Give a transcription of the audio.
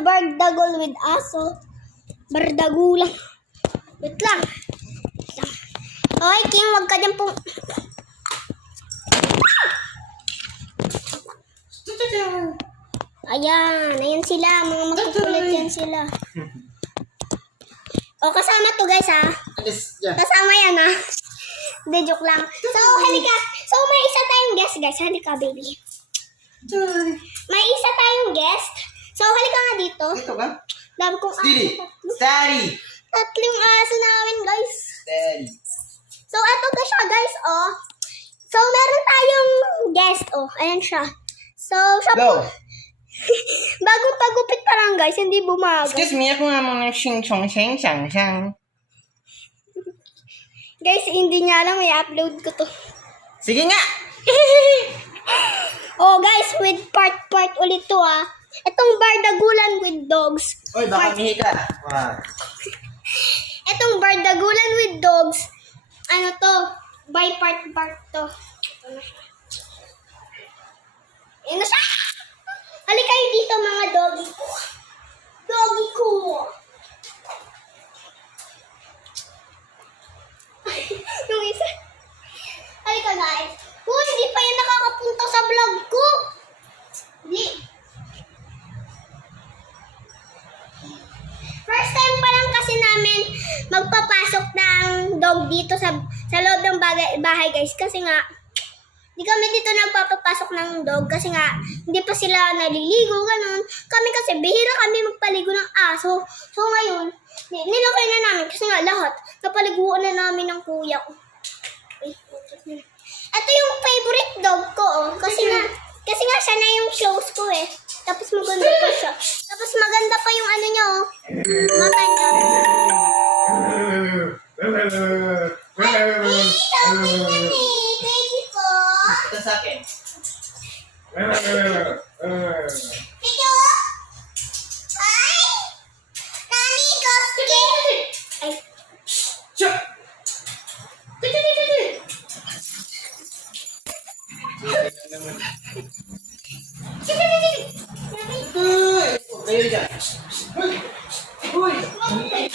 bardagol with aso. Bardagulang. Wait lang. Okay, King, wag ka dyan pong... Ayan sila. Mga magkukulit yan sila. O, kasama to guys ha. Kasama yan ha. Hindi, joke lang. So, halika. So, may isa tayong guest guys. Halika, baby. May isa tayong guest. So, halika nga dito. Ito ba? Dami kong aso. Steady! Tatlong aso namin, guys. Steady. So, eto ka siya, guys, oh. So, meron tayong guest, oh. Ayan siya. So, siya Go! bagong pagupit pa lang, guys. Hindi bumaga. Excuse me, ako nga muna shing-chong-shing-shang-shang. Guys, hindi niya alam. May upload ko to. Sige nga! Oh, guys, with part ulit to, ah. Itong bardagulan with dogs. Oy, baka mihi ka. Wow. Itong bardagulan with dogs, ano to, by part to. Ano siya? Halika kayo dito mga doggy ko. Doggy ko. Yung isa. Halika guys. Hindi pa yan nakakapunta sa vlog ko. Hindi. First time pa lang kasi namin magpapasok ng dog dito sa loob ng bahay guys. Kasi nga, hindi kami dito nagpapapasok ng dog kasi nga, hindi pa sila naliligo, ganun. Kami kasi, bihira kami magpaligo ng aso. So ngayon, nilakay na namin kasi nga lahat, napaliguan na namin ng kuya ko. Ito yung favorite dog ko, oh. Kasi nga siya na yung shows ko eh. Tapos maganda pa siya. Tapos maganda pa yung ano niya, oh. Mata niya. Ay, sabi niya eh. Baby ko. Ito sa akin. Tito? Ay! Nani, Koski! Ay. Siya! Kayo dyan. Uy! Uy! Uy!